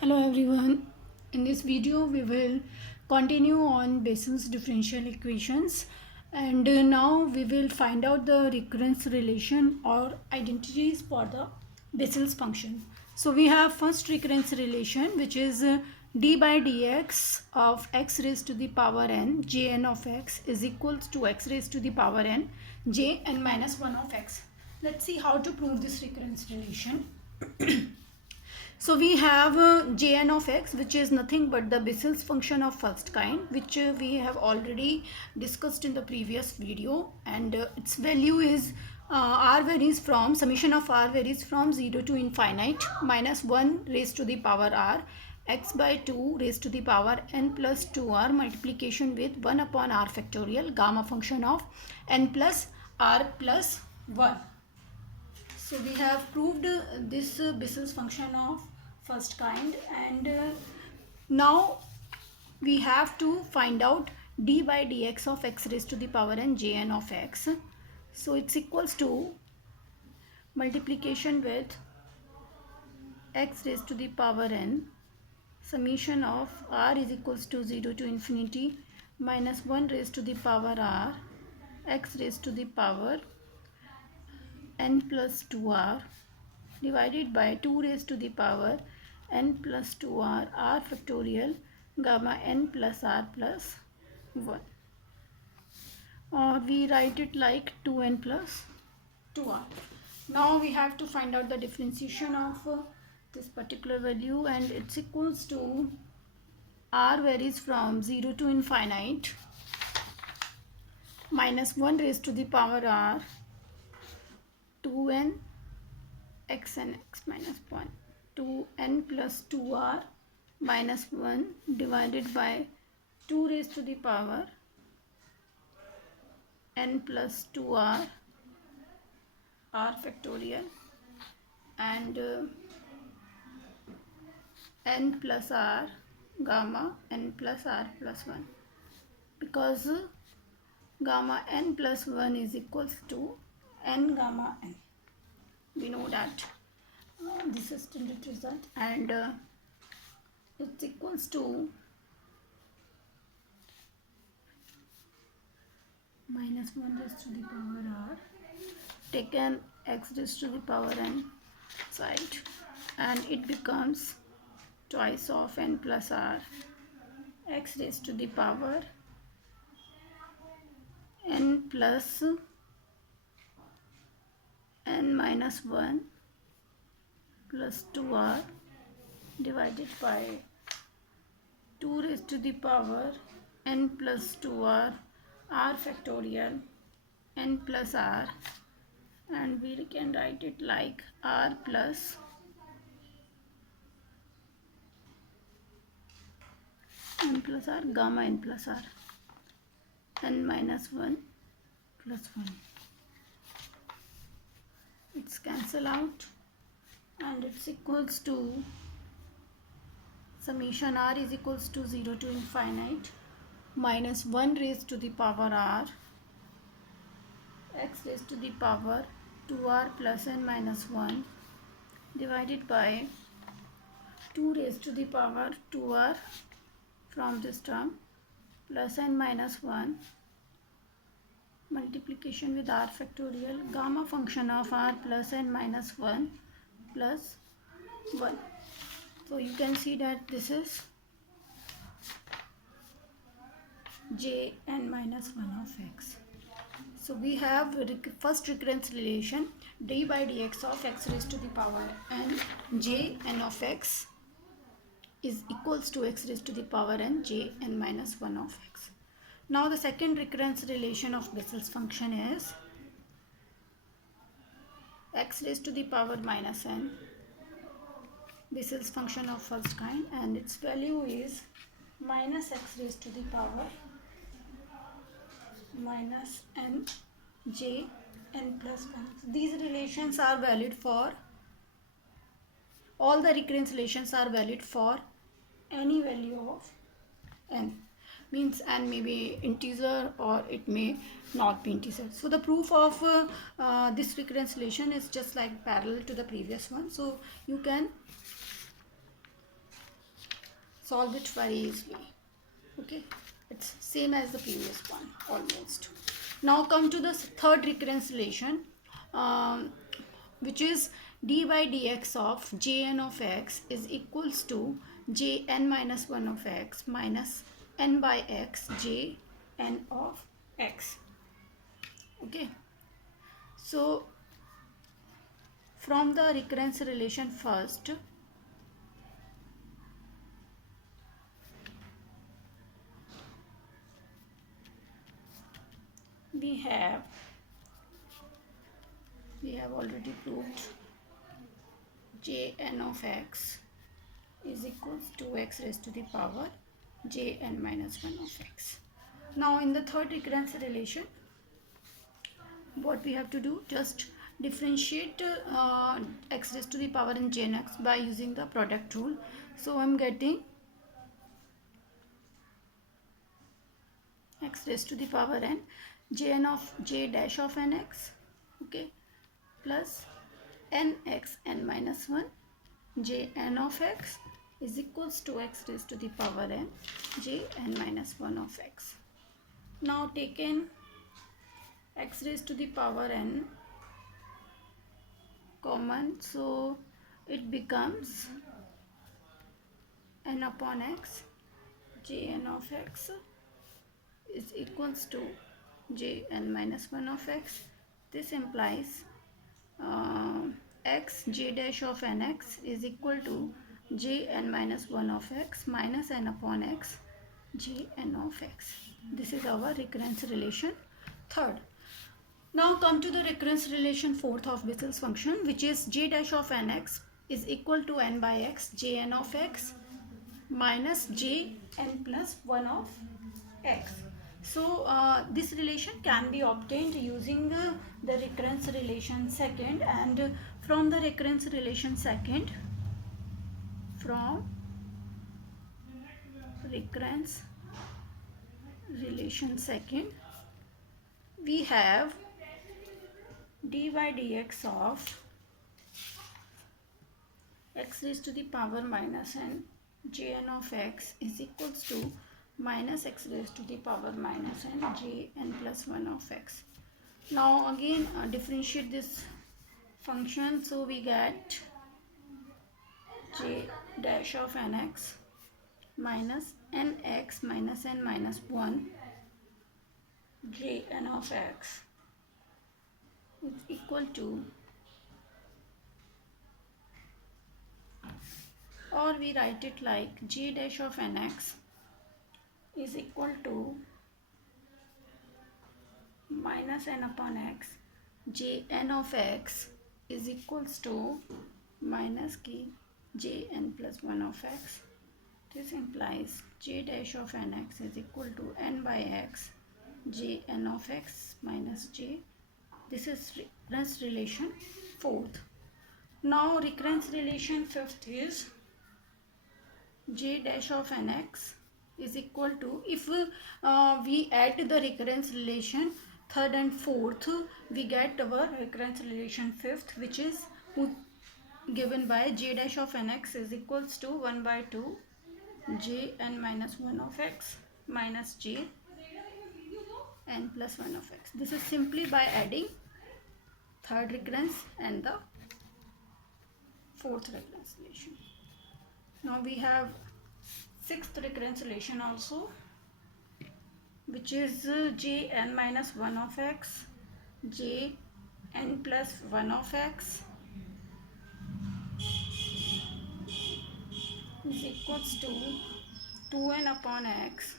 Hello everyone. In this video we will continue on Bessel's differential equations and now we will find out the recurrence relation or identities for the Bessel's function. So we have first recurrence relation, which is d by dx of x raised to the power n jn of x is equals to x raised to the power n jn minus 1 of x. Let's see how to prove this recurrence relation. So we have Jn of x, which is nothing but the Bessel's function of first kind, which we have already discussed in the previous video, and its value is r varies from summation of r varies from 0 to infinite minus 1 raised to the power r x by 2 raised to the power n plus 2r multiplication with 1 upon r factorial gamma function of n plus r plus 1. So we have proved this Bessel's function of first kind, and now we have to find out d by dx of x raised to the power n jn of x. So it's equals to multiplication with x raised to the power n summation of r is equals to 0 to infinity minus 1 raised to the power r x raised to the power n plus 2r divided by 2 raised to the power n plus 2r r factorial gamma n plus r plus 1, or we write it like 2n plus 2r. Now we have to find out the differentiation of this particular value, and it's equals to r varies from 0 to infinite minus 1 raised to the power r 2n x and x minus 1 2n plus 2r minus 1 divided by 2 raised to the power n plus 2r r factorial and n plus r gamma n plus r plus 1, because gamma n plus 1 is equals to n gamma n. We know that this is standard result, and it's equals to minus 1 raised to the power r, taken x raised to the power n side, and it becomes twice of n plus r x raised to the power n plus n minus 1 plus 2r divided by 2 raised to the power n plus 2r r factorial n plus r, and we can write it like r plus n plus r gamma n plus r n minus 1 plus 1. It's cancel out, and it's equals to summation r is equals to 0 to infinite minus 1 raised to the power r x raised to the power 2r plus n minus 1 divided by 2 raised to the power 2r from this term plus n minus 1 multiplication with r factorial gamma function of r plus n minus 1 plus 1. So you can see that this is j n minus 1 of x. So we have first recurrence relation d by dx of x raised to the power n j n of x is equals to x raised to the power n j n minus 1 of x. Now the second recurrence relation of Bessel's function is x raised to the power minus n, Bessel's function of first kind, and its value is minus x raised to the power minus n j n plus 1. These relations are valid for all the recurrence relations are valid for any value of n, means n may be integer or it may not be integer. So the proof of this recurrence relation is just like parallel to the previous one. So you can solve it very easily. Okay, it's same as the previous one almost. Now come to the third recurrence relation, um, which is d by dx of jn of x is equals to jn minus 1 of x minus n by x jn of x. Okay, so from the recurrence relation first, we have already proved jn of x is equals to x raised to the power jn minus 1 of x. Now in the third recurrence relation, what we have to do, just differentiate x raised to the power n jn x by using the product rule. So I'm getting x raised to the power n jn of j dash of nx, okay, plus nx n minus 1 jn of x is equals to x raised to the power n jn minus 1 of x. Now taken x raised to the power n common, so it becomes n upon x jn of x is equals to jn minus 1 of x. This implies x j dash of nx is equal to jn minus 1 of x minus n upon x jn of x. This is our recurrence relation third. Now come to the recurrence relation fourth of Bessel's function, which is j dash of nx is equal to n by x jn of x minus jn plus 1 of x. So this relation can be obtained using the recurrence relation second, and from the recurrence relation second, we have d by dx of x raised to the power minus n jn of x is equals to minus x raised to the power minus n jn plus 1 of x. Now again differentiate this function, so we get j dash of nx minus nx minus n minus 1 jn of x is equal to, or we write it like j dash of nx is equal to minus n upon x jn of x is equals to minus k jn plus 1 of x. This implies j dash of nx is equal to n by x jn of x minus j. This is recurrence relation fourth. Now recurrence relation fifth is j dash of nx is equal to, if we add the recurrence relation third and fourth, we get our recurrence relation fifth, which is given by j dash of nx is equals to 1 by 2 jn minus 1 of x minus j n plus 1 of x. This is simply by adding third recurrence and the fourth recurrence relation. Now we have sixth recurrence relation also, which is jn minus 1 of x jn plus 1 of x is equals to 2n upon x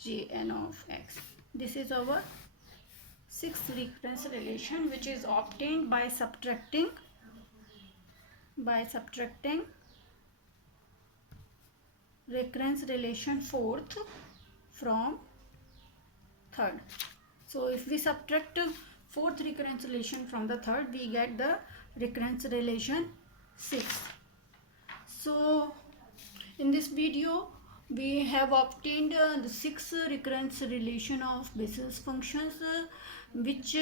jn of x. This is our sixth recurrence relation, which is obtained by subtracting recurrence relation fourth from third. So if we subtract fourth recurrence relation from the third, we get the recurrence relation sixth. So in this video we have obtained the six recurrence relation of Bessel's functions, which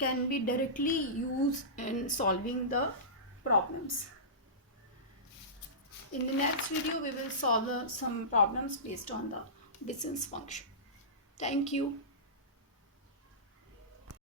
can be directly used in solving the problems. In the next video, we will solve some problems based on the Bessel's function. Thank you.